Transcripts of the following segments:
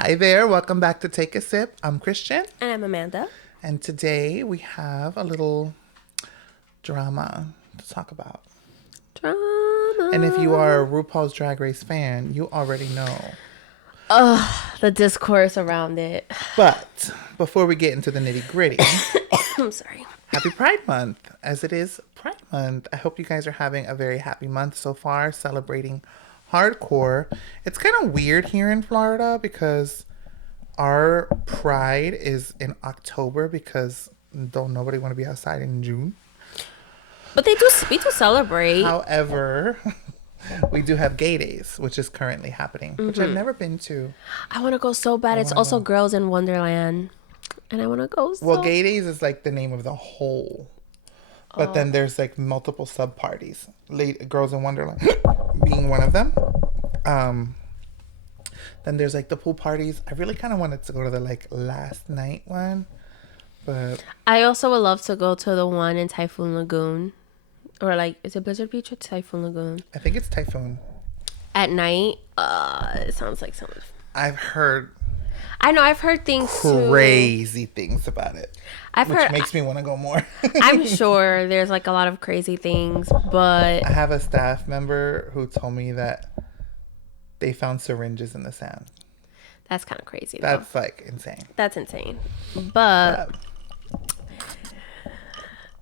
Hi there, welcome back to Take a Sip. I'm Christian. And I'm Amanda. And today we have a little drama to talk about. Drama. And if you are a RuPaul's Drag Race fan, you already know. The discourse around it. But before we get into the nitty gritty, I'm sorry. happy Pride Month, as it is Pride Month. I hope you guys are having a very happy month so far, celebrating hardcore. It's kind of weird here in Florida because our Pride is in October because don't nobody want to be outside in June. But we do celebrate. However, we do have Gay Days, which is currently happening, which I've never been to. I want to go so bad. It's also Girls in Wonderland. And I want to go so Well, Gay Days is like the name of the whole. But then there's like multiple sub parties. Girls in Wonderland being one of them. Then there's like the pool parties. I really kind of wanted to go to the like last night one, but I also would love to go to the one in Typhoon Lagoon. Or like, is it Blizzard Beach or Typhoon Lagoon? I think it's Typhoon. At night, it sounds like something. I've heard things crazy things about it. Which makes me want to go more. I'm sure there's like a lot of crazy things, but I have a staff member who told me that they found syringes in the sand. That's kind of crazy. That's like insane. That's insane. But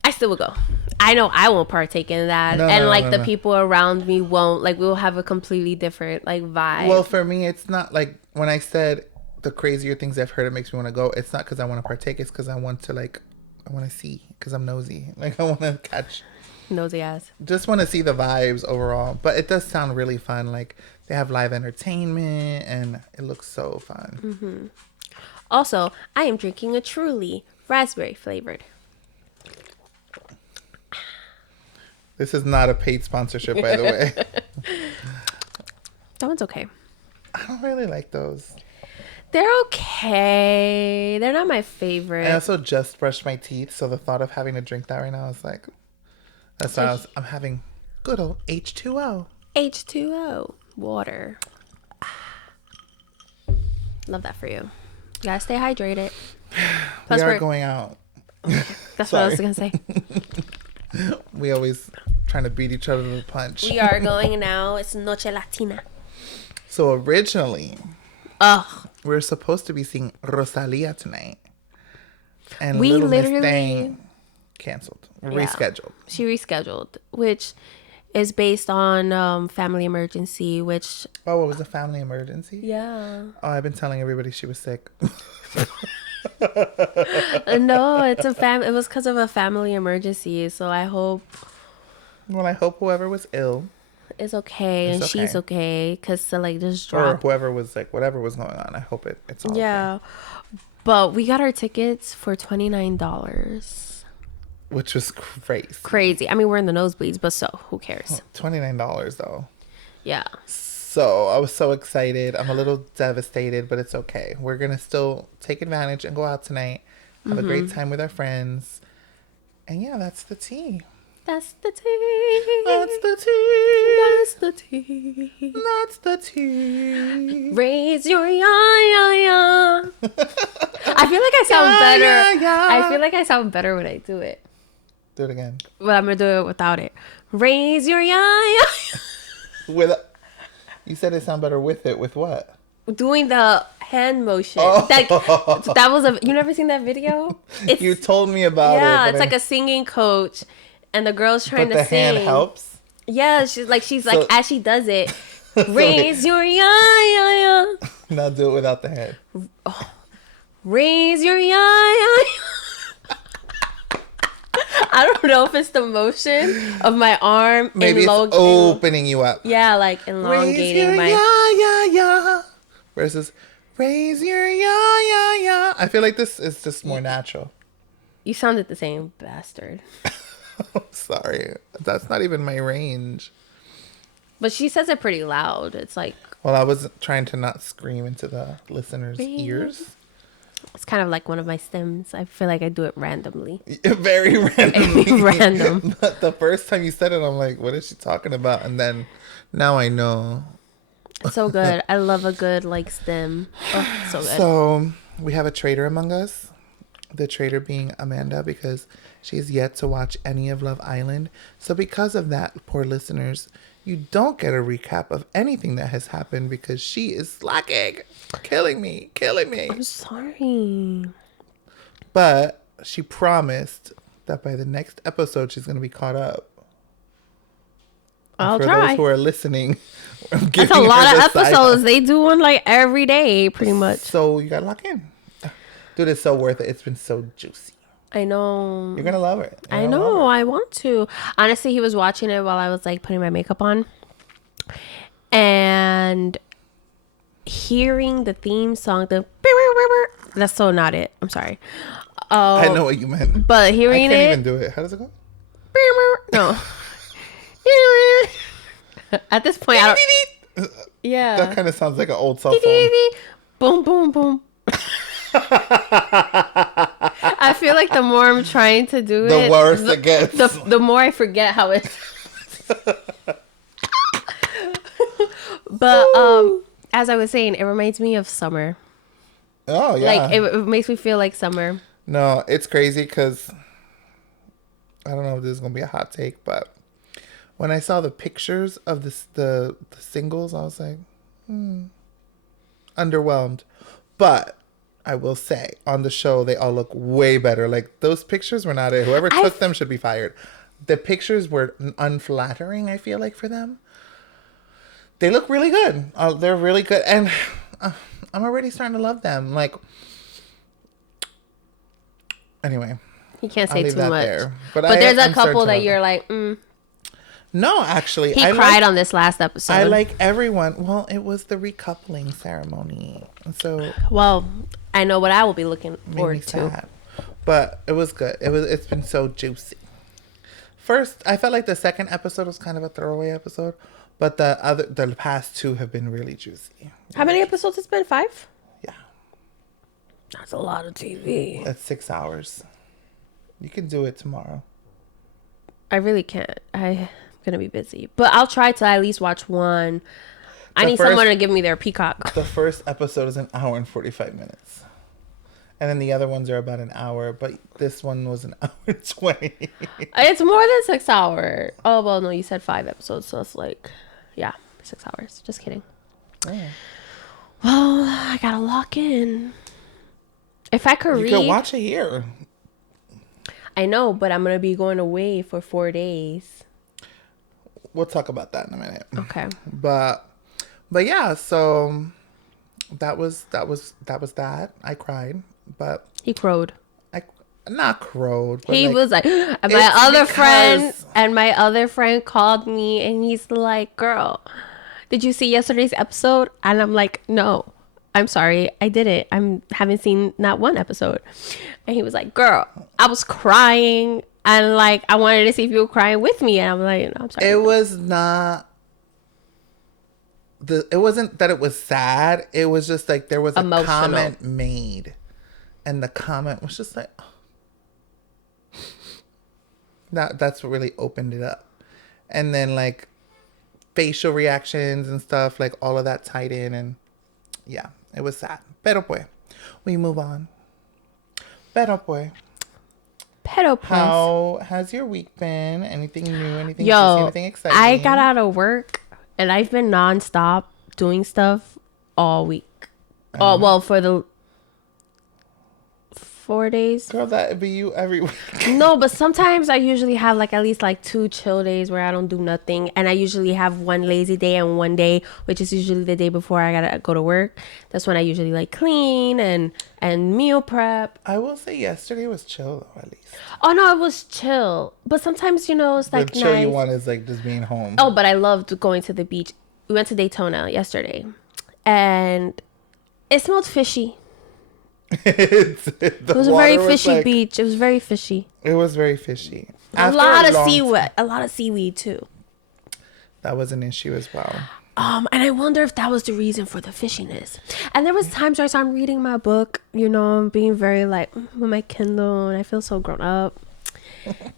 I still will go. I know I won't partake in that. The people around me won't. Like, we'll have a completely different like vibe. Well, for me, it's not like when I said the crazier things I've heard, it makes me want to go. It's not because I want to partake. It's because I want to see, because I'm nosy. Like, I want to catch. Nosy ass. Just want to see the vibes overall. But it does sound really fun. Like, they have live entertainment and it looks so fun. Mm-hmm. Also, I am drinking a Truly raspberry flavored. This is not a paid sponsorship, by the way. That one's okay. I don't really like those. They're okay. They're not my favorite. I also just brushed my teeth, so the thought of having to drink that right now is like, that's why I'm having good old H2O. H2O. Water. Love that for you. You gotta stay hydrated. Plus we are going out. That's what I was gonna say. We always trying to beat each other to the punch. We are going now. It's Noche Latina. So originally, we were supposed to be seeing Rosalia tonight, and we Little literally Miss Thing canceled, rescheduled. She rescheduled, which is based on family emergency. Which what was a family emergency? Yeah. Oh, I've been telling everybody she was sick. No, it was because of a family emergency. So I hope. Well, I hope whoever was ill is okay, and she's okay. Because to like just drop. Or whoever was like whatever was going on. I hope it's all okay. But we got our tickets for $29. Which was crazy. I mean, we're in the nosebleeds, but so who cares? $29 though. Yeah. So I was so excited. I'm a little devastated, but it's okay. We're gonna still take advantage and go out tonight, have a great time with our friends, and yeah, that's the tea. That's the tea. That's the tea. That's the tea. That's the tea. Raise your ya. I feel like I sound better. Yeah. I feel like I sound better when I do it. Do it again. But I'm gonna do it without it. Raise your ya. You said it sound better with it. With what? Doing the hand motion. Oh. That was you never seen that video? You told me about it. Yeah, it's like a singing coach, and the girl's trying to sing. But the hand helps. Yeah, she's like as she does it, raise your ya. Now do it without the hand. Oh. Raise your ya. I don't know if it's the motion of my arm. Maybe it's opening you up. Yeah, like elongating my. Ya. Versus raise your ya. I feel like this is just more natural. You sounded the same, bastard. Sorry, that's not even my range. But she says it pretty loud. It's like. Well, I was trying to not scream into the listeners' ears. It's kind of like one of my stems. I feel like I do it randomly. Very randomly. Random. But the first time you said it, I'm like, what is she talking about? And then now I know. It's so good. I love a good like stem. Oh, so good. So we have a traitor among us. The traitor being Amanda, because she's yet to watch any of Love Island. So because of that, poor listeners, you don't get a recap of anything that has happened because she is slacking, killing me. I'm sorry. But she promised that by the next episode, she's going to be caught up. I'll for try. those who are listening, that's a lot of episodes. They do one like every day, pretty much. So you got to lock in. Dude, it's so worth it. It's been so juicy. I know. You're going to love it. I know. I want to. Honestly, he was watching it while I was like putting my makeup on. And hearing the theme song, that's so not it. I'm sorry. I know what you meant. But hearing I can't even do it. How does it go? No. At this point, I don't. Yeah. That kind of sounds like an old cell phone. Boom, boom, boom. I feel like the more I'm trying to do the it, worse it gets. The more I forget how it. But as I was saying, it reminds me of summer. Oh yeah. Like it makes me feel like summer. No, it's crazy because I don't know if this is gonna be a hot take, but when I saw the pictures of the singles, I was like, underwhelmed. But I will say, on the show, they all look way better. Like, those pictures were not it. Whoever took them should be fired. The pictures were unflattering, I feel like, for them. They look really good. They're really good. And I'm already starting to love them. Like, anyway. You can't say too much. There. But there's a couple that you're like, No, actually. He cried on this last episode. I like everyone. Well, it was the recoupling ceremony. So. Well, I know what I will be looking forward to. But it was good. It's been so juicy. First, I felt like the second episode was kind of a throwaway episode. But the past two have been really juicy. How many episodes has it been? 5? Yeah. That's a lot of TV. That's 6 hours. You can do it tomorrow. I really can't. I'm gonna be busy, but I'll try to at least watch one. I need someone to give me their Peacock. The first episode is an hour and 45 minutes, and then the other ones are about an hour. But this one was an hour and 20. It's more than 6 hours. Oh well, no, you said 5 episodes, so it's like, yeah, 6 hours. Just kidding. Oh. Well, I gotta lock in. If I could read, you could watch it here. I know, but I'm gonna be going away for 4 days. We'll talk about that in a minute. Okay. But yeah, so that was that. I cried, but he crowed. Not crowed. But he was like, and my other friend called me and he's like, "Girl, did you see yesterday's episode?" And I'm like, "No, I'm sorry, I didn't. I haven't seen not one episode." And he was like, "Girl, I was crying." And like, I wanted to see if you were crying with me. And I'm like, no, I'm sorry. It was not. It wasn't that it was sad. It was just like there was a comment made. And the comment was just like. That's what really opened it up. And then like facial reactions and stuff, like all of that tied in. And yeah, it was sad. Pero pues, we move on. Pero pues. How has your week been? Anything new? Anything juicy? Anything exciting? I got out of work and I've been nonstop doing stuff all week. Oh, well, for the 4 days. Girl, that'd be you every week. No, but sometimes I usually have like at least like 2 chill days where I don't do nothing. And I usually have one lazy day and one day, which is usually the day before I gotta go to work. That's when I usually like clean and meal prep. I will say yesterday was chill though, at least. Oh no, it was chill. But sometimes, it's like the chill nice. You want is like just being home. Oh, but I loved going to the beach. We went to Daytona yesterday. And it smelled fishy. It was a very fishy beach. It was very fishy. It was very fishy. A lot of seaweed too. That was an issue as well. And I wonder if that was the reason for the fishiness. And there was times where I'm reading my book, I'm being very like with my Kindle, and I feel so grown up.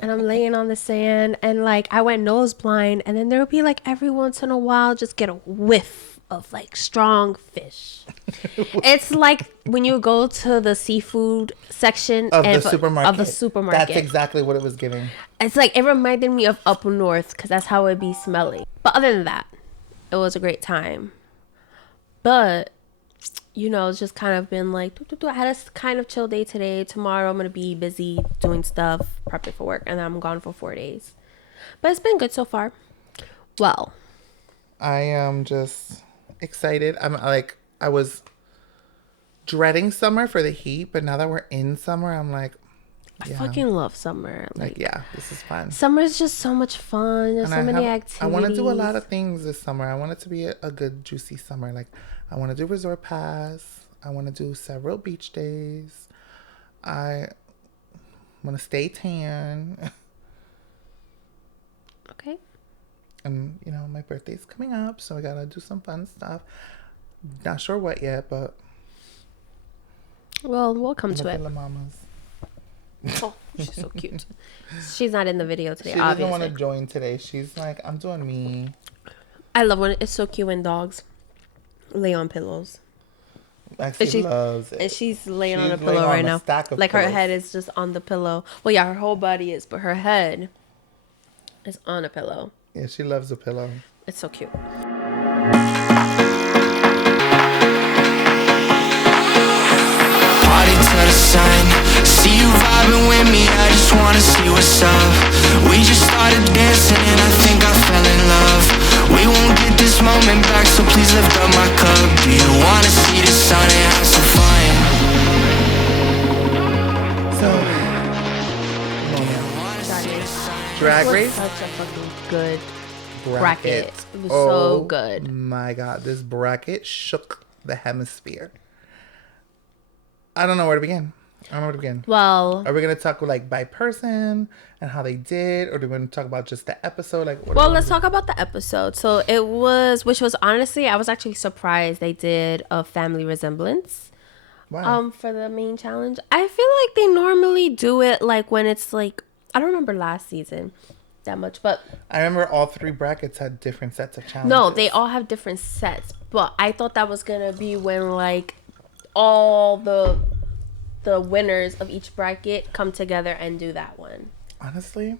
And I'm laying on the sand, and like I went nose blind, and then there would be like every once in a while just get a whiff of like strong fish. It's like when you go to the seafood section of the supermarket. Of the supermarket. That's exactly what it was giving. It's like it reminded me of up north because that's how it be smelling. But other than that, it was a great time. But you know, it's just kind of been like I had a kind of chill day today. Tomorrow I'm gonna be busy doing stuff, prepping for work, and then I'm gone for 4 days. But it's been good so far. Well, I am just excited. I was dreading summer for the heat, but now that we're in summer, I'm like, yeah. I fucking love summer. Like, yeah, this is fun. Summer is just so much fun. There's so many activities. I want to do a lot of things this summer. I want it to be a good, juicy summer. Like, I want to do resort pass. I want to do several beach days. I want to stay tan. Okay. And, you know, my birthday's coming up, so I got to do some fun stuff. Not sure what yet, but... Well, we'll come to it. La mamas. Oh, she's so cute. She's not in the video today, she doesn't want to join today. She's like, I'm doing me. I love when it's so cute when dogs lay on pillows. She loves it. And she's laying on a pillow right now. Like her head is just on the pillow. Well, yeah, her whole body is, but her head is on a pillow. Yeah, she loves a pillow. It's so cute. Party to the sun. See you vibing with me. I just wanna see what's up. We just started dancing and I think I fell in love. We won't get this moment back, so please lift up my cup. Do you wanna see the sun and have some fun? So, Drag Race. Such a fucking good bracket. It was so good. My God, this bracket shook the hemisphere. I don't know where to begin. Well, are we gonna talk like by person and how they did, or do we want to talk about just the episode? Like, let's talk about the episode. So it was, which was honestly, I was actually surprised they did a family resemblance. Why? For the main challenge. I feel like they normally do it like when it's like, I don't remember last season that much, but I remember all 3 brackets had different sets of challenges. No, they all have different sets, but I thought that was gonna be when like all the winners of each bracket come together and do that one. Honestly,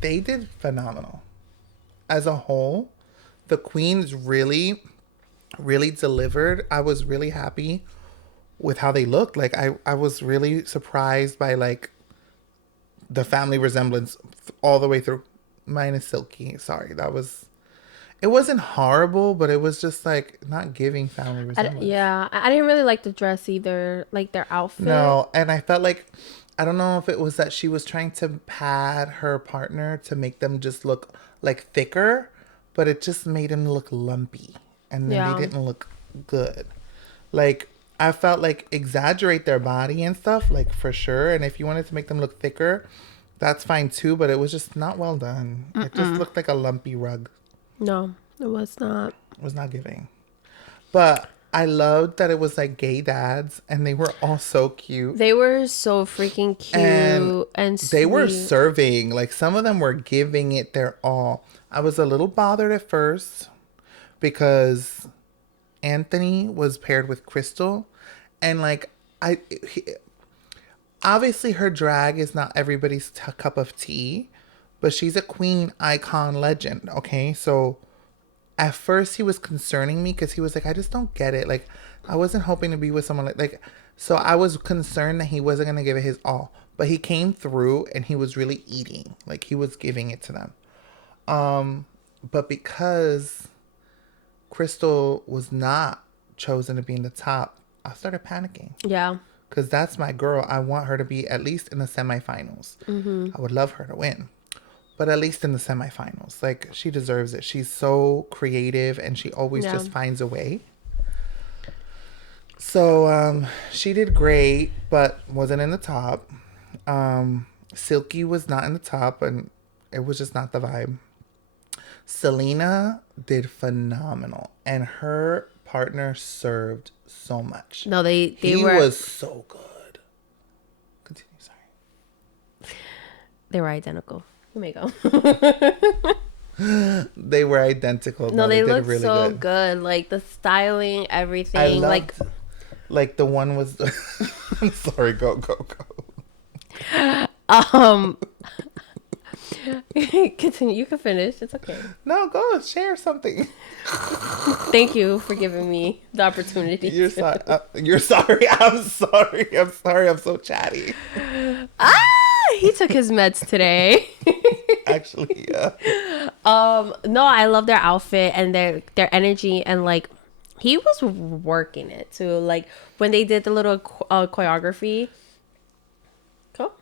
they did phenomenal. As a whole, the queens really, really delivered. I was really happy with how they looked. Like, I was really surprised by, like, the family resemblance all the way through. Minus Silky. Sorry, it wasn't horrible, but it was just like not giving family resemblance. I didn't really like the dress either, like their outfit. No, and I felt like, I don't know if it was that she was trying to pad her partner to make them just look like thicker, but it just made him look lumpy, and then they didn't look good. Like, I felt like exaggerate their body and stuff, like for sure. And if you wanted to make them look thicker, that's fine too, but it was just not well done. It just looked like a lumpy rug. No, it was not. It was not giving. But I loved that it was like gay dads, and they were all so cute. They were so freaking cute and sweet. They were serving. Like, some of them were giving it their all. I was a little bothered at first because Anthony was paired with Crystal, and like obviously her drag is not everybody's cup of tea. But she's a queen, icon, legend, okay? So at first he was concerning me because he was like, I just don't get it. Like, I wasn't hoping to be with someone like, so I was concerned that he wasn't going to give it his all. But he came through and he was really eating. Like, he was giving it to them. But because Crystal was not chosen to be in the top, I started panicking. Yeah. Because that's my girl. I want her to be at least in the semifinals. Mm-hmm. I would love her to win. But at least in the semifinals. Like, she deserves it. She's so creative and she always just finds a way. So, she did great, but wasn't in the top. Silky was not in the top, and it was just not the vibe. Selena did phenomenal, and her partner served so much. No, he was so good. Continue, sorry. They were identical. You may go. They were identical. No, No, they they did look really so good. good. Like the styling, I everything. Like, like the one was. I'm sorry. Go go go. um, continue. You can finish. It's okay. No, go share something. Thank you for giving me the opportunity. You're sorry. You're sorry. I'm sorry. I'm sorry. I'm so chatty. He took his meds today. Actually, yeah. No, I love their outfit and their energy, and like he was working it too. Like when they did the little choreography. Cool.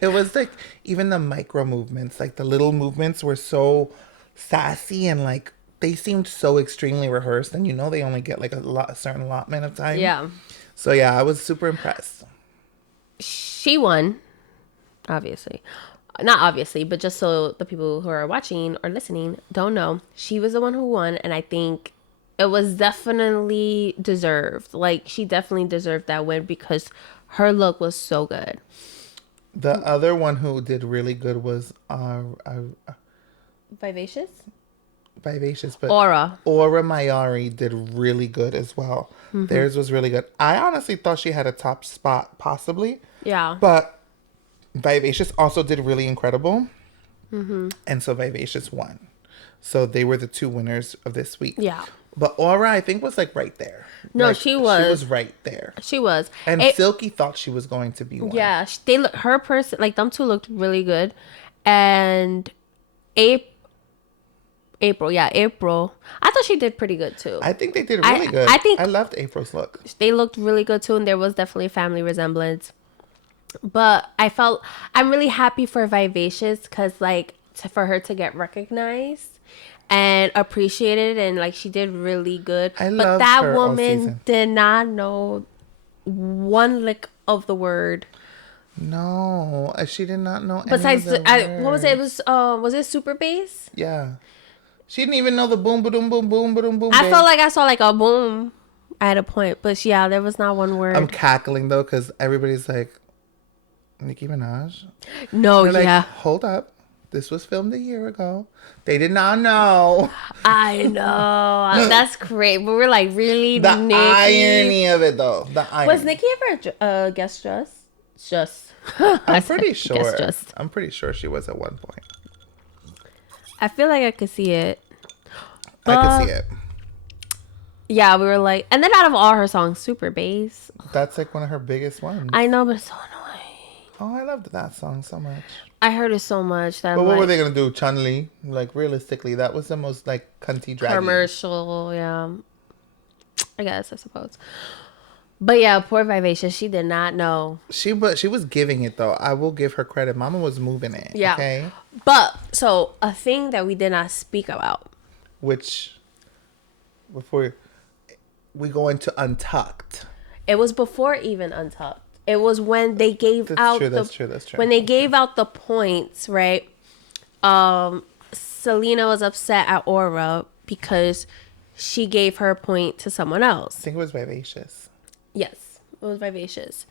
It was like even the micro movements, like the little movements were so sassy and like they seemed so extremely rehearsed. And they only get like a certain allotment of time. Yeah. So yeah, I was super impressed. She won, obviously. Not obviously, but just so the people who are watching or listening don't know, she was the one who won, and I think it was definitely deserved. Like, she definitely deserved that win because her look was so good. The other one who did really good was Vivacious? Vivacious, but Aura. Aura Mayari did really good as well. Theirs was really good. I honestly thought she had a top spot, possibly. Yeah. But Vivacious also did really incredible. And so Vivacious won. So they were the two winners of this week. Yeah. But Aura, I think, was like right there. No, Like, she was. She was right there. She was. And Silky thought she was going to be one. Yeah, they look. Her person, like them two, looked really good, and April. I thought she did pretty good too. I think they did really good. I think I loved April's look. they looked really good too, and there was definitely a family resemblance. But I'm really happy for Vivacious because for her to get recognized and appreciated, and like she did really good. I but loved that her all woman season. did not know one lick of the word. No, she did not know. Besides, any of the what was it? It words. was it super bass? Yeah, she didn't even know the boom, boom, boom, boom, boom, boom. I felt like I saw like a boom at a point, but yeah, there was not one word. I'm cackling though because everybody's like, Nicki Minaj. No, They're like, yeah, hold up, this was filmed a year ago. They did not know I know. That's great, but we're like, really, the Nicki? irony of it though. The irony. Was Nicki ever a guest just? I'm pretty sure. Guest just. I'm pretty sure she was at one point. I feel like I could see it. I could But see it. yeah, we were like, and then out of all her songs, super bass. That's like one of her biggest ones. I know, but it's so annoying. Oh, I loved that song so much. I heard it so much that But I'm what were like, they gonna do? Chun-Li? Like realistically, that was the most like cunty draggy. commercial, yeah. I suppose. But yeah, poor Vivacious, she did not know. She was giving it though. I will give her credit. Mama was moving it. Yeah. Okay. But so a thing that we did not speak about. Which before we go into Untucked. It was before even Untucked. It was when they gave That's true. When they gave out the points, right? Selena was upset at Aura because she gave her point to someone I else. think it was Vivacious. Yes, it was Vivacious.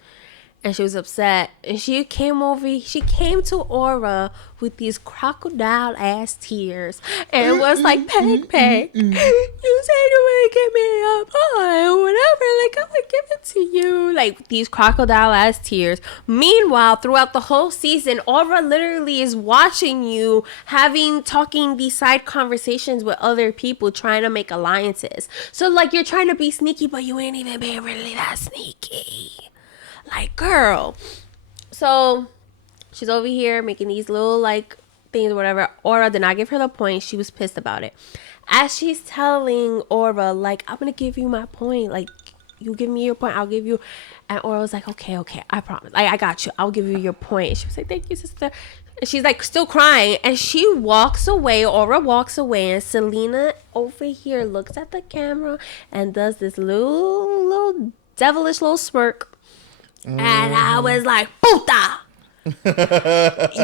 And she was upset. And she came to Aura with these crocodile ass tears. And was like, Peg, Peg, you said you would give me a point or whatever. Like, I would give it to you. Like, these crocodile ass tears. Meanwhile, throughout the whole season, Aura literally is watching you talking these side conversations with other people, trying to make alliances. So, like, you're trying to be sneaky, but you ain't even being really that sneaky. Like, girl. So she's over here making these little like things or whatever. Aura did not give her the point. She was pissed about it. As she's telling Aura, like, I'm gonna give you my point. Like, you give me your point, I'll give you. And Aura was like, okay, I promise. Like, I got you. I'll give you your point. And she was like, thank you, sister. And she's like still crying. And she walks away. Aura walks away. And Selena over here looks at the camera and does this little devilish little smirk. And I was like, puta.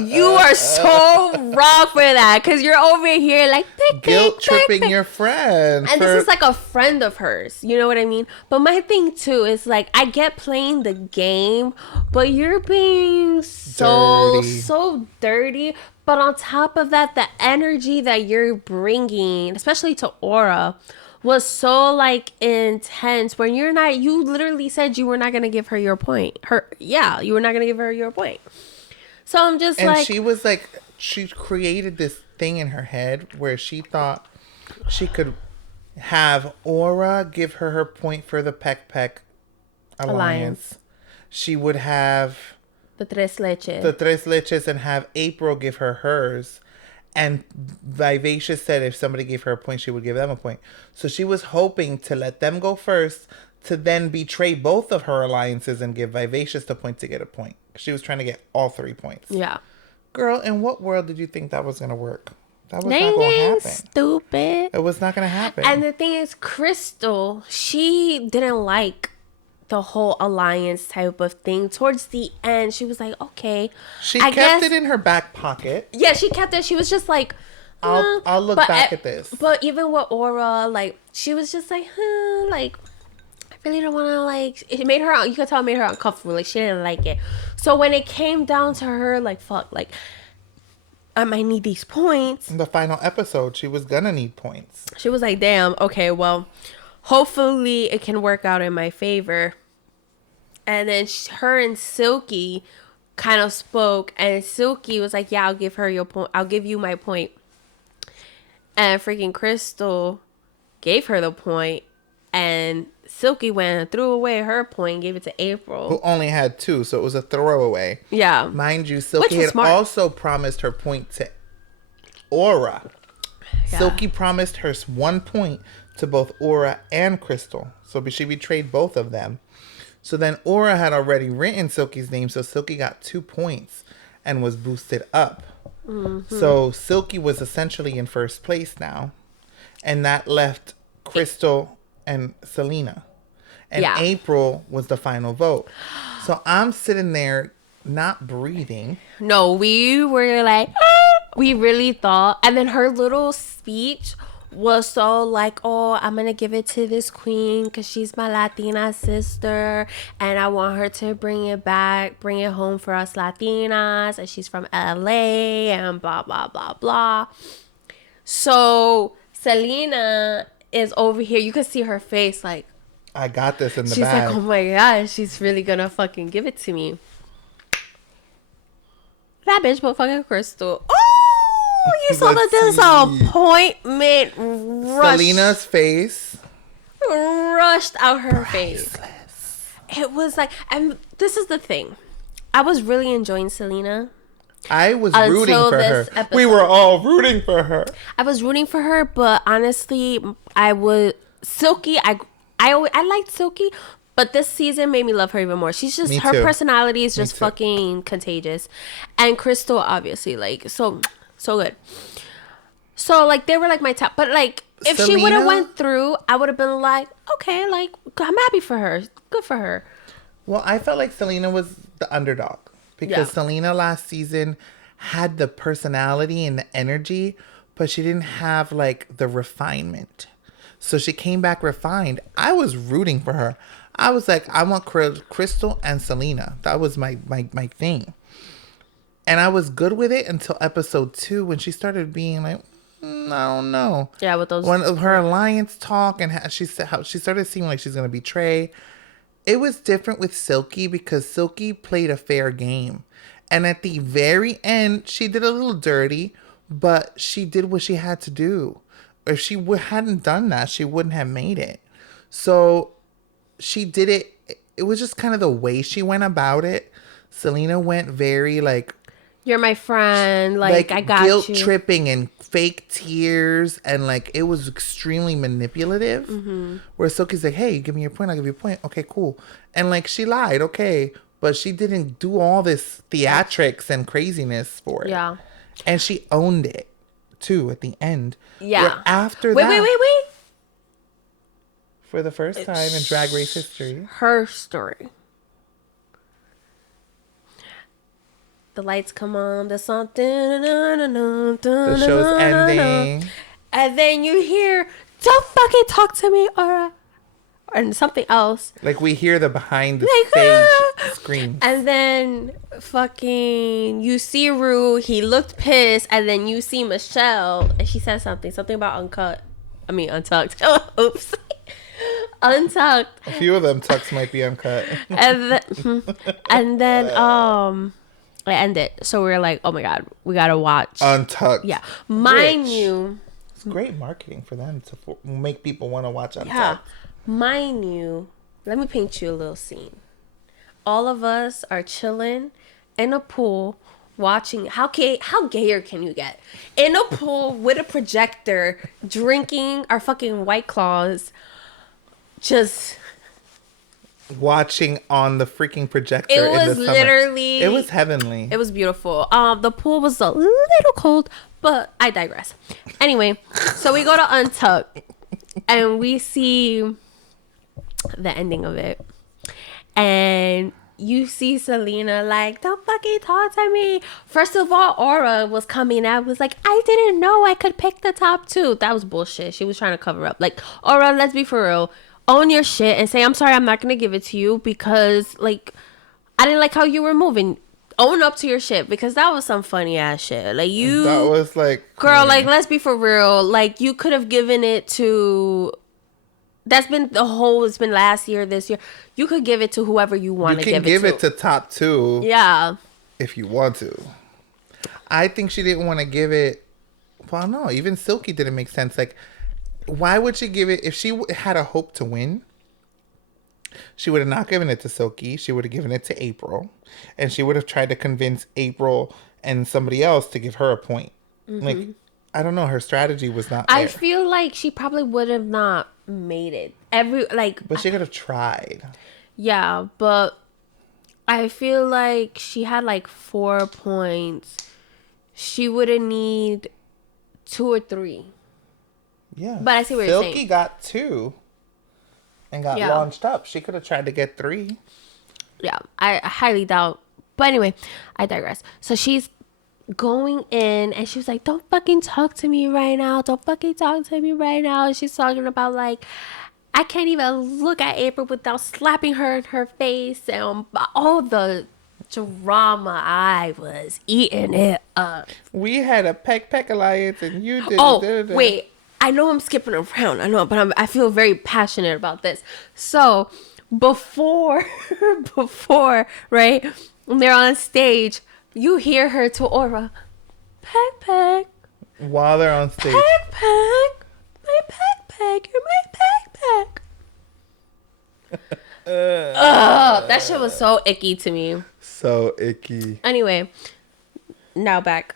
You are so wrong for that. Because you're over here like, Guilt tripping your friend. and this is like a friend of hers. You know what I mean? But my thing too is like, I get playing the game, but you're being so Dirty. dirty. But on top of that, the energy that you're bringing, especially to Aura, was so like intense. When you literally said you were not gonna give her your point. You were not gonna give her your point. So I'm just And like, she was like, she created this thing in her head where she thought she could have Aura give her point for the Peck Peck alliance. She would have the tres leches. the Tres Leches and have April give her hers. And Vivacious said if somebody gave her a point, she would give them a point. So she was hoping to let them go first to then betray both of her alliances and give Vivacious the point to get a point. She was trying to get all 3 points. Yeah. Girl, in what world did you think that was going to work? That was Dang, not going to happen. stupid. It was not going to happen. And the thing is, Crystal, she didn't like the whole alliance type of thing. Towards the end, she was like, okay. She kept it in her back pocket. Yeah, she kept it. She was just like, I'll look back at this. But even with Aura, like, she was just like, like, I really don't want to, like, it made her, you could tell it made her uncomfortable. Like, she didn't like it. So when it came down to her, like, fuck, like, I might need these points. In the final episode, she was going to need points. She was like, damn, okay, well, hopefully it can work out in my favor. And then her and Silky kind of spoke, and Silky was like, yeah, I'll give her your point. I'll give you my point. And freaking Crystal gave her the point, and Silky went and threw away her point and gave it to April. Who only had 2, so it was a throwaway. Yeah. Mind you, Silky had also promised her point to Aura. Yeah. Silky promised her 1 point to both Aura and Crystal. So she betrayed both of them. So then Aura had already written Silky's name, so Silky got 2 points and was boosted up. Mm-hmm. So Silky was essentially in first place now. And that left Crystal and Selena. And April was the final vote. So I'm sitting there not breathing. No, we were like, we really thought. And then her little speech was so like, oh, I'm gonna give it to this queen because she's my Latina sister and I want her to bring it home for us Latinas, and she's from LA and blah blah blah blah. So Selena is over here, you can see her face like, I got this in the she's bag. like, oh my gosh, she's really gonna fucking give it to me. That bitch but fucking Crystal. You saw the disappointment Selena's face rushed out her face. It was like, and this is the thing, I was really enjoying Selena. I was rooting for her. Episode. We were all rooting for her. I was rooting for her, but honestly, Silky. I liked Silky, but this season made me love her even more. She's just, her personality is just fucking contagious, and Crystal obviously like so good. So like they were like my top, but like if Selena, she would have went through, I would have been like, okay, like I'm happy for her, good for her. Well, I felt like Selena was the underdog because Selena last season had the personality and the energy, but she didn't have like the refinement. So she came back refined. I was rooting for her. I was like, I want Crystal and Selena. That was my thing. And I was good with it until episode 2 when she started being like, I don't know. Yeah, with those. One of her alliance talk and how she started seeming like she's going to betray. It was different with Silky because Silky played a fair game. And at the very end, she did a little dirty, but she did what she had to do. If she hadn't done that, she wouldn't have made it. So she did it. It was just kind of the way she went about it. Selena went very like, you're my friend. Like I got guilt you. Tripping and fake tears. And like, it was extremely manipulative. Mm-hmm. Where Silky's like, hey, give me your point. I'll give you a point. Okay, cool. And like, she lied. Okay. But she didn't do all this theatrics and craziness for it. Yeah. And she owned it too at the end. Yeah. Where after wait. For the first time in Drag Race history. Her story. The lights come on, the song. The show's ending. And then you hear, don't fucking talk to me, Aura. and something else. Like we hear the behind the Like, stage screams. And then fucking you see Rue, he looked pissed, and then you see Michelle and she said something about untucked. Oops. Untucked. A few of them tucks might be uncut. And then it ended. So we were like, oh my god, we gotta watch Untucked. Yeah, mind Rich. you, It's great marketing for them to make people want to watch Untucked. yeah, mind you, let me paint you a little scene. All of us are chilling in a pool watching. How gayer can you get? In a pool with a projector, drinking our fucking White Claws, just Watching on the freaking projector. it in was the summer. literally, It was heavenly. it was beautiful. The pool was a little cold, but I digress. Anyway, so we go to Untucked and we see the ending of it. And you see Selena like, don't fucking talk to me. First of all, Aura was coming out, was like, I didn't know I could pick the top two. That was bullshit. She was trying to cover up. Like, Aura, let's be for real. Own your shit and say, I'm sorry, I'm not going to give it to you because, like, I didn't like how you were moving. Own up to your shit because that was some funny ass shit. Like, you. That was like. Girl, like, let's be for real. Like, you could have given it to. That's been it's been last year, this year. You could give it to whoever you want to give it to. You can give it to top two. Yeah. If you want to. I think she didn't want to give it. Well, no, even Silky didn't make sense. Like, why would she give it? If she had a hope to win, she would have not given it to Silky. She would have given it to April. And she would have tried to convince April and somebody else to give her a point. Mm-hmm. Like, I don't know. Her strategy was not there. I feel like she probably would have not made it. But she could have tried. Yeah, but I feel like she had like 4 points. She would have need 2 or 3. Yeah. But I see what you're saying. Silky got 2 and got launched up. She could have tried to get 3. Yeah, I highly doubt. But anyway, I digress. So she's going in and she was like, don't fucking talk to me right now. Don't fucking talk to me right now. And she's talking about like, I can't even look at April without slapping her in her face and all the drama. I was eating it up. We had a peck alliance and you did. Oh, wait. I know I'm skipping around. I know, but I feel very passionate about this. So before, right, when they're on stage, you hear her to Aura, peck. While they're on stage. Peck. My peck. You're my peck. That shit was so icky to me. So icky. Anyway, now back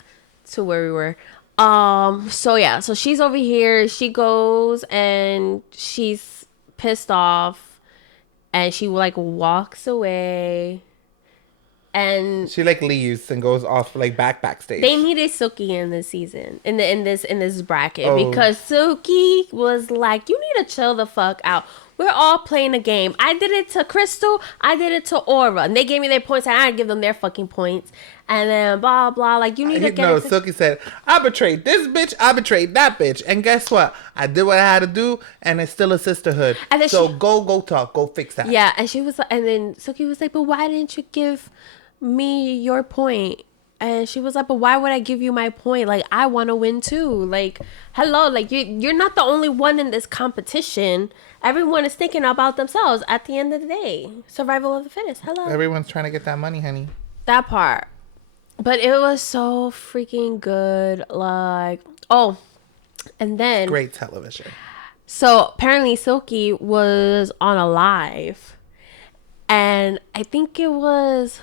to where we were. So she's over here. She goes and she's pissed off and she like walks away. And she like leaves and goes off like backstage. They needed Silky in this season, in this bracket, because Silky was like, "You need to chill the fuck out. We're all playing a game. I did it to Crystal. I did it to Aura, and they gave me their points, and I didn't give them their fucking points. And then blah blah. Like you need to get." No, Silky said, "I betrayed this bitch. I betrayed that bitch, and guess what? I did what I had to do, and it's still a sisterhood. And then so go talk, go fix that." Yeah, and she was, and then Silky was like, "But why didn't you give me your point?" And she was like, "But why would I give you my point? Like I want to win too. Like hello, like you're not the only one in this competition. Everyone is thinking about themselves at the end of the day. Survival of the fittest. Hello. Everyone's trying to get that money, honey." That part. But it was so freaking good. Like, oh, and then great television. So apparently Silky was on a live, and I think it was,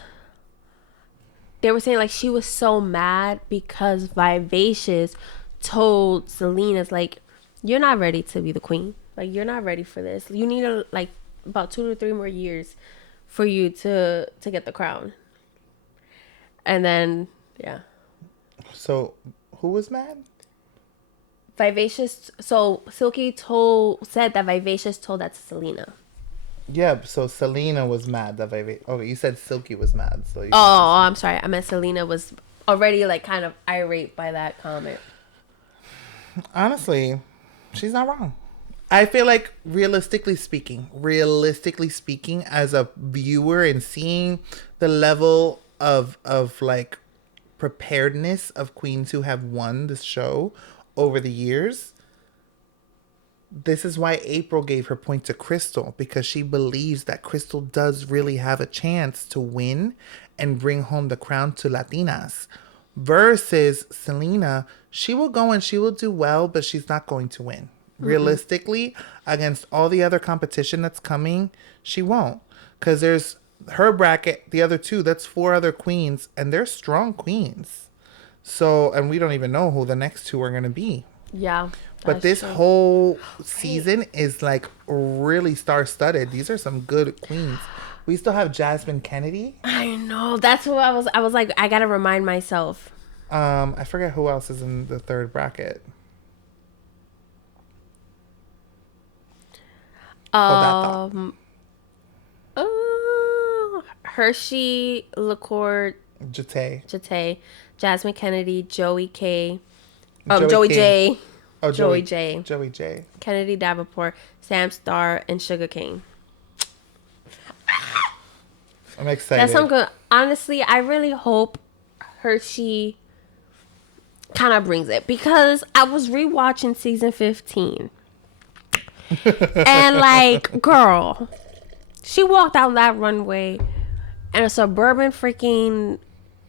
they were saying like she was so mad because Vivacious told Selena's like, you're not ready to be the queen. Like you're not ready for this. You need like about 2 to 3 more years for you to get the crown. And then yeah. So who was mad? Vivacious. So Silky said that Vivacious told that to Selena. Yeah, so Selena was mad that okay, you said Silky was mad. So I'm sorry. I meant Selena was already like kind of irate by that comment. Honestly, she's not wrong. I feel like realistically speaking, as a viewer and seeing the level of like preparedness of queens who have won the show over the years, this is why April gave her point to Crystal, because she believes that Crystal does really have a chance to win and bring home the crown to Latinas. Versus Selena, she will go and she will do well, but she's not going to win. Realistically, against all the other competition that's coming, she won't. Because there's her bracket, the other two, that's four other queens, and they're strong queens. So, and we don't even know who the next two are going to be. Yeah. But this whole season is like really star-studded. These are some good queens. We still have Jasmine Kennedy. I know. That's what I was like, I gotta remind myself. I forget who else is in the third bracket. Hershey, LaCour, Jate. Jasmine Kennedy, Joey K. Joey J. Oh, Joey J. Joey J. Kennedy Davenport, Sam Starr, and Sugar King. I'm excited. That's some good. Honestly, I really hope Hershey kind of brings it, because I was rewatching season 15. And like, girl, she walked out that runway in a suburban freaking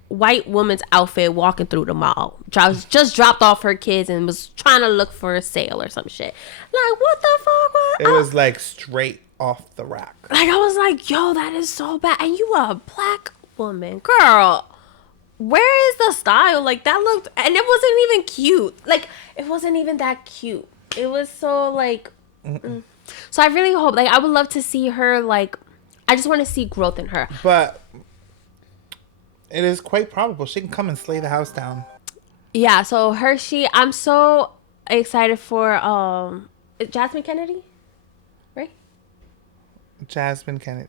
white woman's outfit walking through the mall. Just dropped off her kids and was trying to look for a sale or some shit. Like, what the fuck? It was like straight off the rack. Like, I was like, yo, that is so bad. And you are a black woman. Girl, where is the style? Like, that looked... And it wasn't even cute. Like, it wasn't even that cute. It was so, like... So I really hope... Like, I would love to see her, like... I just want to see growth in her. But it is quite probable she can come and slay the house down. Yeah, so Hershey... I'm so excited for... Jasmine Kennedy? Right? Jasmine Kennedy.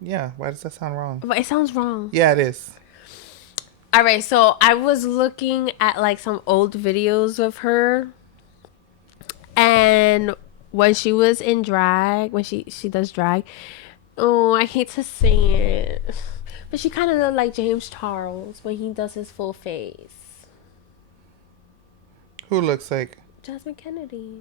Yeah, why does that sound wrong? But it sounds wrong. Yeah, it is. All right, so I was looking at like some old videos of her, and when she was in drag, when she does drag, oh, I hate to say it, but she kind of looked like James Charles when he does his full face. Who looks like? Jasmine Kennedy.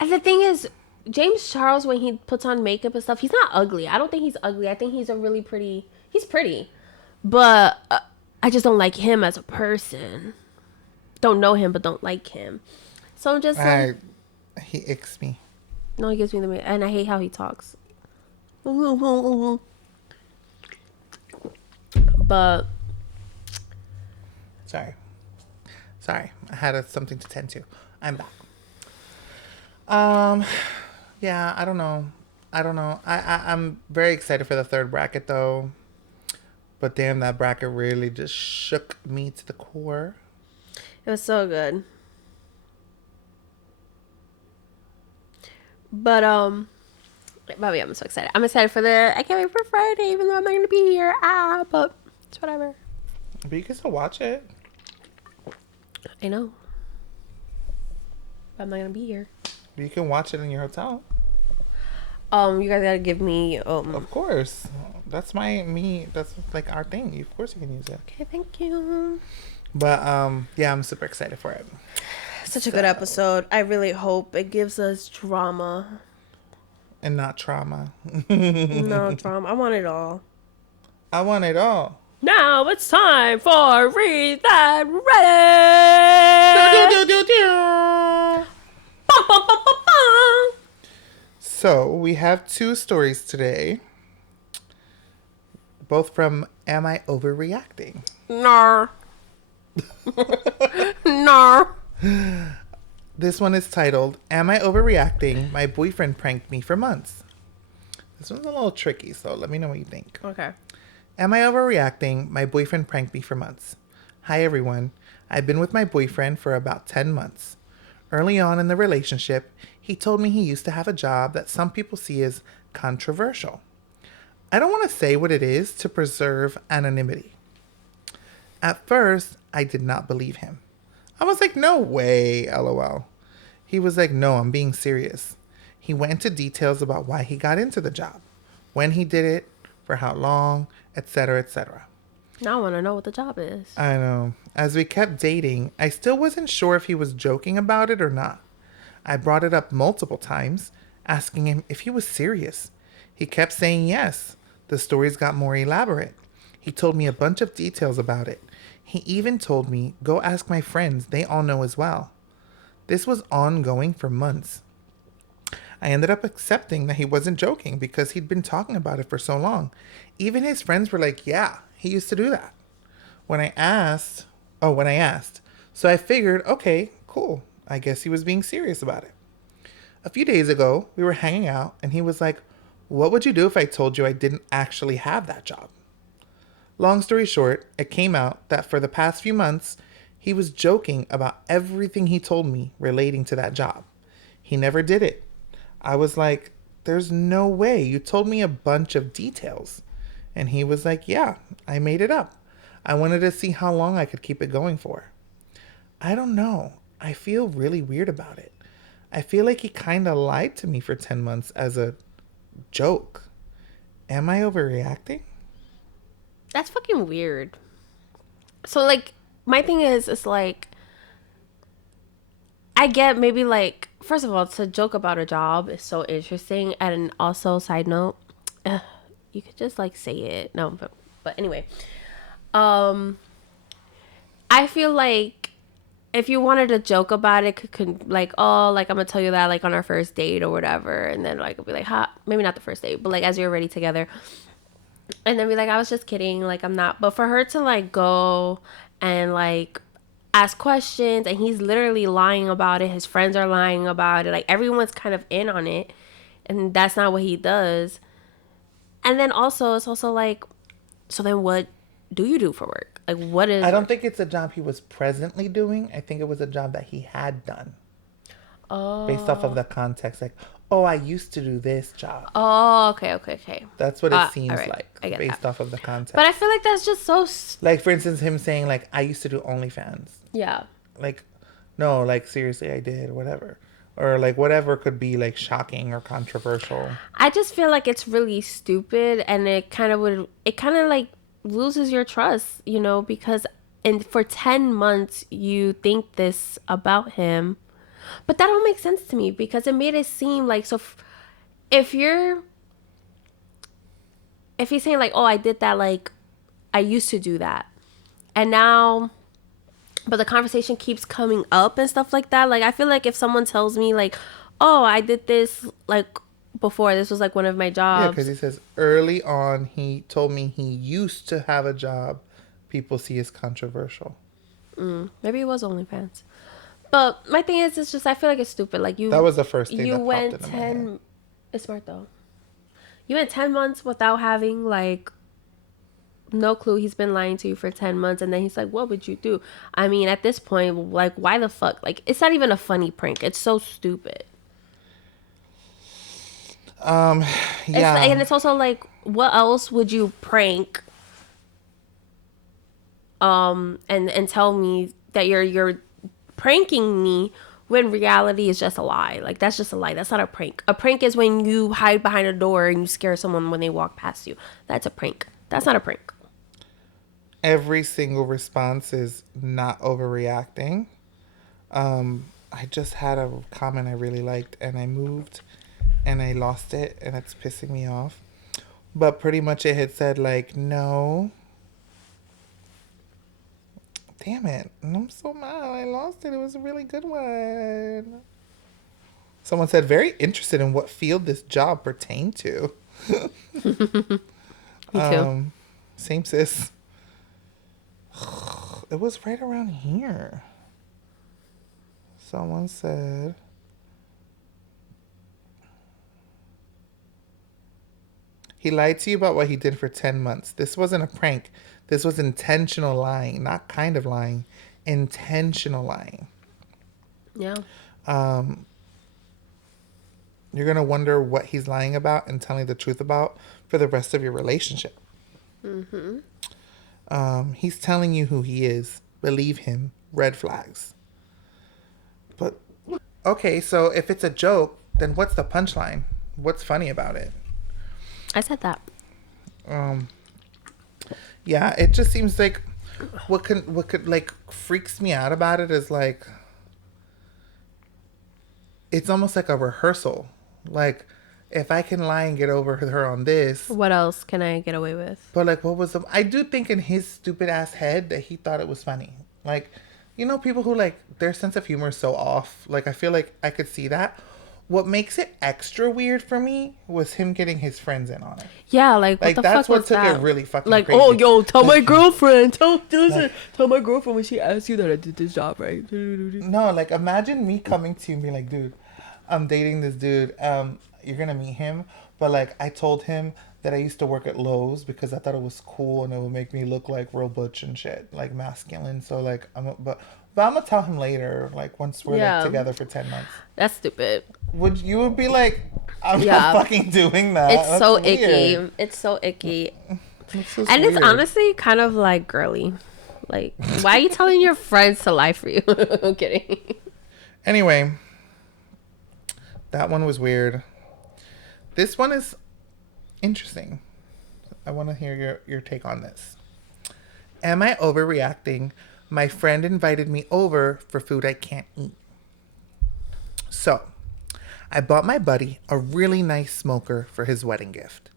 And the thing is, James Charles, when he puts on makeup and stuff, he's not ugly. I don't think he's ugly. I think he's a really pretty... He's pretty. But I just don't like him as a person. Don't know him, but don't like him. So I'm just like... He icks me. No, he gives me the... And I hate how he talks. But... Sorry. I had something to tend to. I'm back. Yeah, I don't know. I'm very excited for the third bracket though. But damn, that bracket really just shook me to the core. It was so good. But yeah, I'm so excited. I'm excited for I can't wait for Friday, even though I'm not gonna be here. But it's whatever. But you can still watch it. I know. But I'm not gonna be here. You can watch it in your hotel. You guys gotta give me Of course. That's that's like our thing. Of course you can use it. Okay, thank you. But yeah, I'm super excited for it. Such a good episode. I really hope it gives us drama. And not trauma. No drama. I want it all. I want it all. Now it's time for Read That Reddit. Bum, bum, bum, bum, bum. So we have two stories today. Both from Am I Overreacting? No. No. This one is titled, Am I Overreacting? My boyfriend pranked me for months. This one's a little tricky, so let me know what you think. Okay. Am I overreacting? My boyfriend pranked me for months. Hi, everyone. I've been with my boyfriend for about 10 months. Early on in the relationship, he told me he used to have a job that some people see as controversial. I don't want to say what it is to preserve anonymity. At first, I did not believe him. I was like, no way, lol. He was like, no, I'm being serious. He went into details about why he got into the job, when he did it, for how long, etc., etc. Now I want to know what the job is. I know. As we kept dating, I still wasn't sure if he was joking about it or not. I brought it up multiple times, asking him if he was serious. He kept saying yes. The stories got more elaborate. He told me a bunch of details about it. He even told me, go ask my friends, they all know as well. This was ongoing for months. I ended up accepting that he wasn't joking because he'd been talking about it for so long. Even his friends were like, yeah, he used to do that. When I asked. So I figured, okay, cool. I guess he was being serious about it. A few days ago, we were hanging out and he was like, what would you do if I told you I didn't actually have that job? Long story short, it came out that for the past few months, he was joking about everything he told me relating to that job. He never did it. I was like, there's no way. You told me a bunch of details. And he was like, yeah, I made it up. I wanted to see how long I could keep it going for. I don't know. I feel really weird about it. I feel like he kind of lied to me for 10 months as a joke. Am I overreacting? That's fucking weird. So, like, my thing is, it's like, I get maybe, like, first of all, to joke about a job is so interesting. And also, side note, you could just, like, say it. No, but anyway. I feel like if you wanted to joke about it, could like, oh, like, I'm gonna tell you that, like, on our first date or whatever. And then, like, it'll be like, maybe not the first date, but, like, as you're already together. And then be like, I was just kidding, like, I'm not. But for her to, like, go and, like, ask questions, and he's literally lying about it, his friends are lying about it, like, everyone's kind of in on it, and that's not what he does. And then also, it's also like, so then what do you do for work? Like, what is... I don't think it's a job he was presently doing. I think it was a job that he had done. Oh. Based off of the context. Like, oh, I used to do this job. Oh, okay. That's what it seems right. like. I get based that. off of the context. But I feel like that's just so... Like, for instance, him saying, like, I used to do OnlyFans. Yeah. Like, no, like, seriously, I did, whatever. Or, like, whatever could be, like, shocking or controversial. I just feel like it's really stupid, and it kind of, like, loses your trust, you know, because for 10 months you think this about him. But that don't make sense to me, because it made it seem like, so if he's saying, like, oh, I did that, like, I used to do that, and now, but the conversation keeps coming up and stuff like that. Like, I feel like if someone tells me, like, oh, I did this, like, before, this was, like, one of my jobs. Yeah, because he says early on he told me he used to have a job people see as controversial. Maybe it was OnlyFans. But my thing is, it's just, I feel like it's stupid. Like, that was the first thing you that went popped into my head. It's smart though. You went 10 months without having, like, no clue. He's been lying to you for 10 months, and then he's like, what would you do? I mean, at this point, like, why the fuck? Like, it's not even a funny prank. It's so stupid. Yeah. And it's also like, what else would you prank? And tell me that you're pranking me when reality is just a lie. Like, that's just a lie. That's not a prank. A prank is when you hide behind a door and you scare someone when they walk past you. That's a prank. That's not a prank. Every single response is not overreacting. I just had a comment I really liked, and I moved and I lost it, and it's pissing me off. But pretty much it had said, like, no. Damn it. And I'm so mad. I lost it. It was a really good one. Someone said, very interested in what field this job pertained to. Me too. Same sis. It was right around here. Someone said, he lied to you about what he did for 10 months. This wasn't a prank. This was intentional lying, not kind of lying. Intentional lying. Yeah. You're going to wonder what he's lying about and telling the truth about for the rest of your relationship. Mm-hmm. He's telling you who he is. Believe him. Red flags. Okay, so if it's a joke, then what's the punchline? What's funny about it? I said that. Um, yeah, it just seems like what could like freaks me out about it is like it's almost like a rehearsal. Like if I can lie and get over her on this, What else can I get away with? but like what was the I do think in his stupid ass head that he thought it was funny. Like, you know, people who like their sense of humor is so off. Like I feel like I could see that. What makes it extra weird for me was him getting his friends in on it. Yeah, like what Like the that's fuck what was took that? it really fucking Like, crazy. oh, yo, tell my girlfriend. Like, Tell my girlfriend when she asks you that I did this job right. no, like imagine me coming to you and being like, dude, I'm dating this dude. You're gonna meet him, but like I told him that I used to work at Lowe's because I thought it was cool and it would make me look like real butch and shit, like masculine. So like but I'm gonna tell him later, like once we're like Yeah. together for 10 months. That's stupid. Would be like, I'm Yeah. not fucking doing that. It's That's so weird. icky. It's so icky. It's just And it's weird. honestly kind of like girly. Like, why are you telling your friends to lie for you? I'm kidding. Anyway, that one was weird. This one is interesting. I want to hear your take on this. Am I overreacting? My friend invited me over for food I can't eat. So, I bought my buddy a really nice smoker for his wedding gift.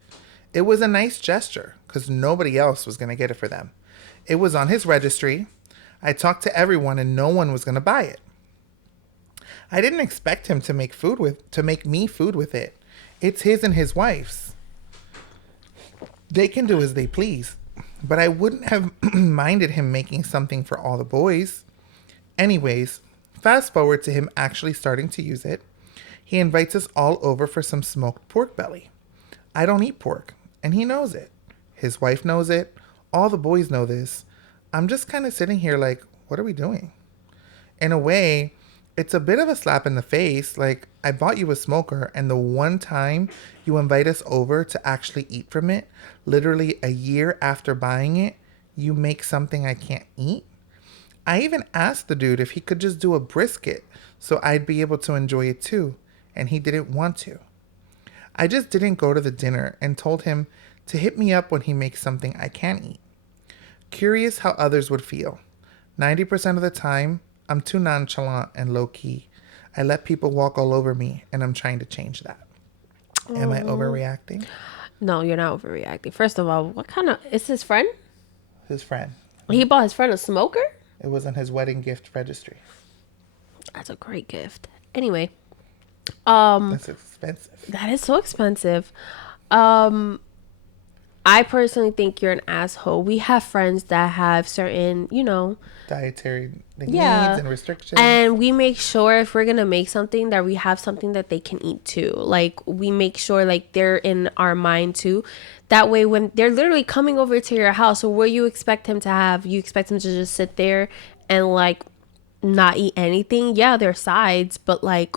It was a nice gesture because nobody else was going to get it for them. It was on his registry. I talked to everyone and no one was going to buy it. I didn't expect him to make me food with it. It's his and his wife's. They can do as they please. But I wouldn't have minded him making something for all the boys. Anyways, fast forward to him actually starting to use it. He invites us all over for some smoked pork belly. I don't eat pork, and he knows it. His wife knows it. All the boys know this. I'm just kind of sitting here like, what are we doing? In a way, it's a bit of a slap in the face. Like, I bought you a smoker, and the one time you invite us over to actually eat from it, literally a year after buying it, you make something I can't eat. I even asked the dude if he could just do a brisket so I'd be able to enjoy it too, and he didn't want to. I just didn't go to the dinner and told him to hit me up when he makes something I can't eat. Curious how others would feel. 90% of the time, I'm too nonchalant and low-key. I let people walk all over me, and I'm trying to change that. Am I overreacting? No, you're not overreacting. First of all, what kind of... Is his friend? His friend. He bought his friend a smoker? It was on his wedding gift registry. That's a great gift. Anyway. That's expensive. That is so expensive. I personally think you're an asshole. We have friends that have certain, Dietary needs Yeah. and restrictions. and we make sure if we're gonna make something that we have something that they can eat too. Like we make sure like they're in our mind too. That way when they're literally coming over to your house, so what you expect him to have, you expect him to just sit there and like not eat anything. Yeah, there's sides, but like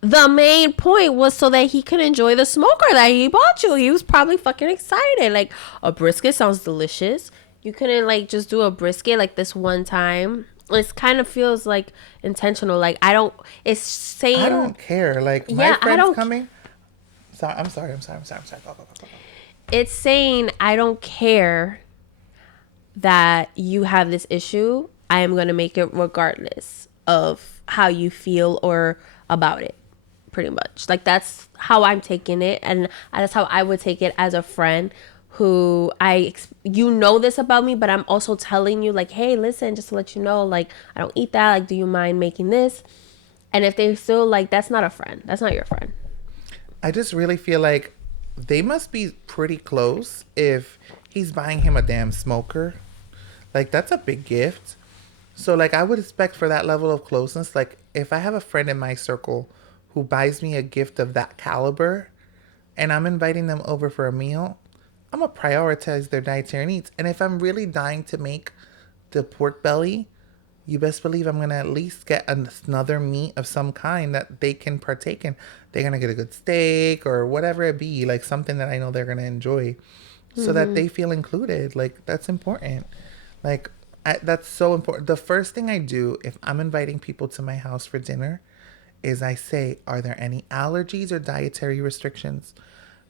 the main point was so that he could enjoy the smoker that he bought you. He was probably fucking excited. Like a brisket sounds delicious. You couldn't like just do a brisket like this one time. It kind of feels like intentional. Like I don't. It's saying I don't care. Like my Yeah, I friends don't- coming. Sorry, I'm sorry. Go, go, go, go. it's saying I don't care that you have this issue. I am gonna make it regardless of how you feel or about it. Pretty much like that's how I'm taking it, and that's how I would take it as a friend who you know this about me, but I'm also telling you like, hey, listen, just to let you know, like I don't eat that. Like, do you mind making this? And if they still like, that's not a friend. That's not your friend. I just really feel like they must be pretty close if he's buying him a damn smoker. Like that's a big gift. So like I would expect for that level of closeness, like if I have a friend in my circle who buys me a gift of that caliber and I'm inviting them over for a meal, I'm going to prioritize their dietary needs. And if I'm really dying to make the pork belly, you best believe I'm going to at least get another meat of some kind that they can partake in. They're going to get a good steak or whatever it be, like something that I know they're going to enjoy so that they feel included. Like that's important. Like that's so important. The first thing I do if I'm inviting people to my house for dinner is I say, are there any allergies or dietary restrictions?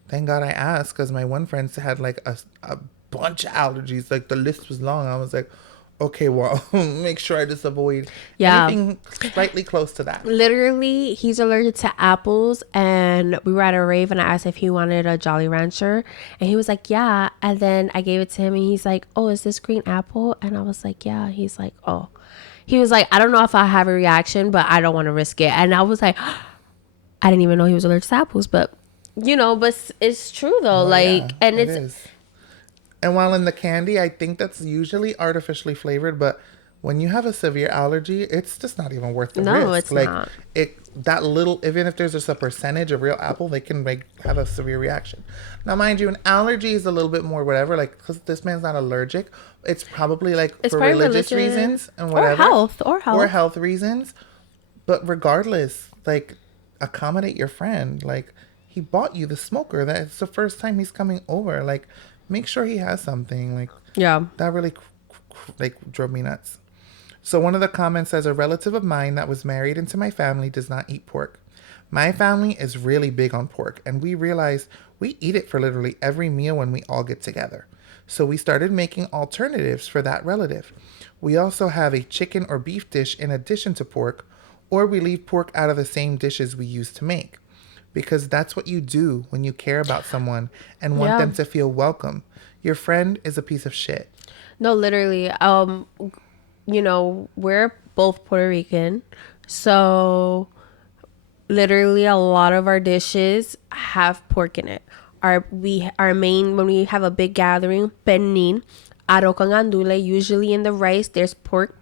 Thank God I asked, because my one friend had like a bunch of allergies. Like the list was long. I was like, okay, well, make sure I just avoid Yeah. anything slightly close to that. Literally, he's allergic to apples, and we were at a rave, and I asked if he wanted a Jolly Rancher, and he was like, yeah. And then I gave it to him, and he's like, oh, is this green apple? And I was like, yeah. He's like, oh. He was like, I don't know if I have a reaction, but I don't want to risk it. And I was like, I didn't even know he was allergic to apples, but but it's true though. Well, yeah, And it it's is. And while in the candy, I think that's usually artificially flavored, but when you have a severe allergy, it's just not even worth the no, risk. it's Like not. that little, even if there's just a percentage of real apple, they can have a severe reaction. Now, mind you, an allergy is a little bit more whatever. Like because this man's not allergic, it's probably like It's for probably religious religion reasons and whatever, or or health. health reasons. But regardless, like accommodate your friend. Like he bought you the smoker. That's the first time he's coming over. Like make sure he has something. Like Yeah. that really like drove me nuts. So one of the comments says, a relative of mine that was married into my family does not eat pork. My family is really big on pork, and we realized we eat it for literally every meal when we all get together. So we started making alternatives for that relative. We also have a chicken or beef dish in addition to pork, or we leave pork out of the same dishes we used to make. Because that's what you do when you care about someone and want Yeah. them to feel welcome. Your friend is a piece of shit. No, literally. We're both Puerto Rican, so literally a lot of our dishes have pork in it. Our main, when we have a big gathering, pennin, arroz con andule, usually in the rice there's pork.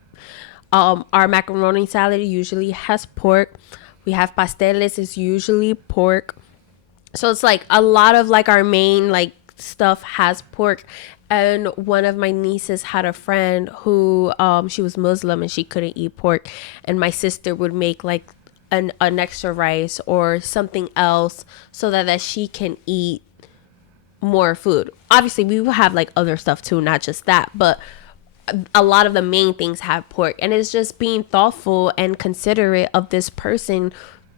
Our macaroni salad usually has pork. We have pasteles, is usually pork. So it's like a lot of like our main like stuff has pork. And one of my nieces had a friend who she was Muslim and she couldn't eat pork, and my sister would make like an extra rice or something else so that she can eat more food. Obviously we will have like other stuff too, not just that, but a lot of the main things have pork. And it's just being thoughtful and considerate of this person,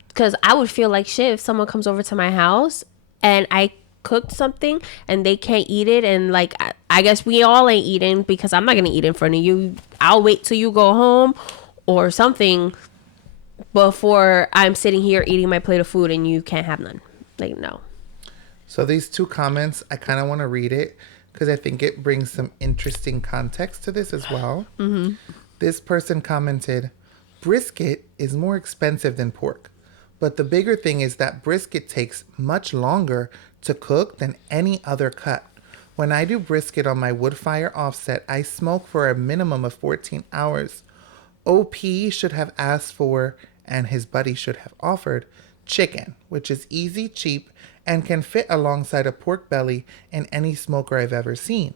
because I would feel like shit if someone comes over to my house and I cooked something and they can't eat it, and like I guess we all ain't eating because I'm not gonna eat in front of you. I'll wait till you go home or something before I'm sitting here eating my plate of food and you can't have none. Like, no. So these two comments, I kind of want to read it because I think it brings some interesting context to this as well. Mm-hmm. This person commented, brisket is more expensive than pork, but the bigger thing is that brisket takes much longer to cook than any other cut. When I do brisket on my wood fire offset, I smoke for a minimum of 14 hours. OP should have asked for, and his buddy should have offered, chicken, which is easy, cheap, and can fit alongside a pork belly in any smoker I've ever seen.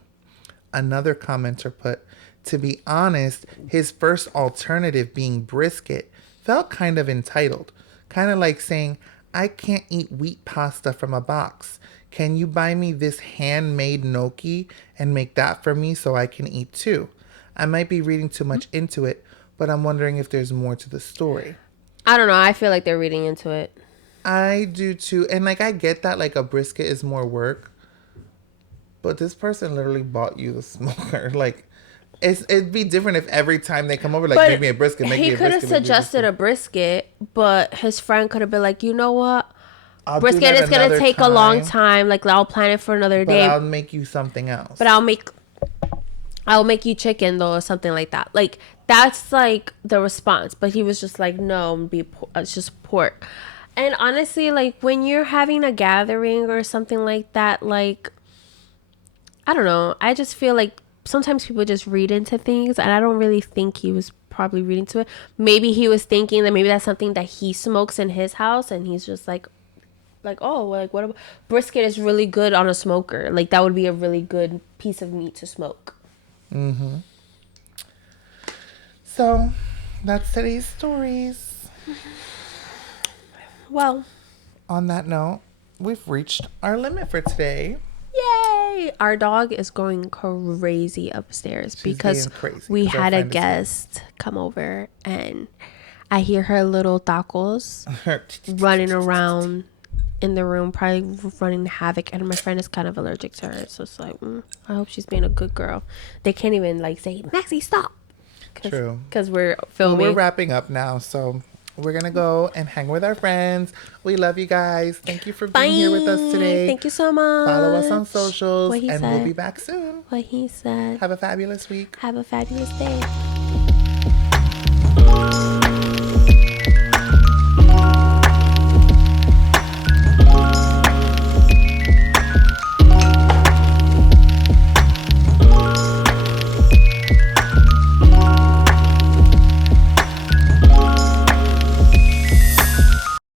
Another commenter put, to be honest, his first alternative being brisket felt kind of entitled. Kind of like saying, I can't eat wheat pasta from a box. Can you buy me this handmade gnocchi and make that for me so I can eat too? I might be reading too much into it, but I'm wondering if there's more to the story. I don't know. I feel like they're reading into it. I do too. And like, I get that like a brisket is more work, but this person literally bought you the smoker. Like, it'd be different if every time they come over, like, make me a brisket, make me a brisket. He could have suggested a brisket, but his friend could have been like, you know what? Brisket is going to take a long time. Like, I'll plan it for another day. But I'll make you something else. But I'll make you chicken though, or something like that. Like, that's like the response. But he was just like, no, it's just pork. And honestly, like, when you're having a gathering or something like that, like, I don't know. I just feel like sometimes people just read into things, and I don't really think he was probably reading to it. Maybe he was thinking that maybe that's something that he smokes in his house, and he's just like, oh, like, what about brisket is really good on a smoker. Like, that would be a really good piece of meat to smoke. Mm-hmm. So, that's today's stories. Well, on that note, we've reached our limit for today. Yay! Our dog is going crazy upstairs because we had a guest come over, and I hear her little tacos running around in the room, probably running havoc. And my friend is kind of allergic to her, so it's like, I hope she's being a good girl. They can't even like say, Maxie, stop. True. Because we're Well, filming. we're wrapping up now, so we're gonna go and hang with our friends. We love you guys. Thank you for being here with us today. Thank you so much. Follow us on socials, What he and said. we'll be back soon. What he said. Have a fabulous week. Have a fabulous day.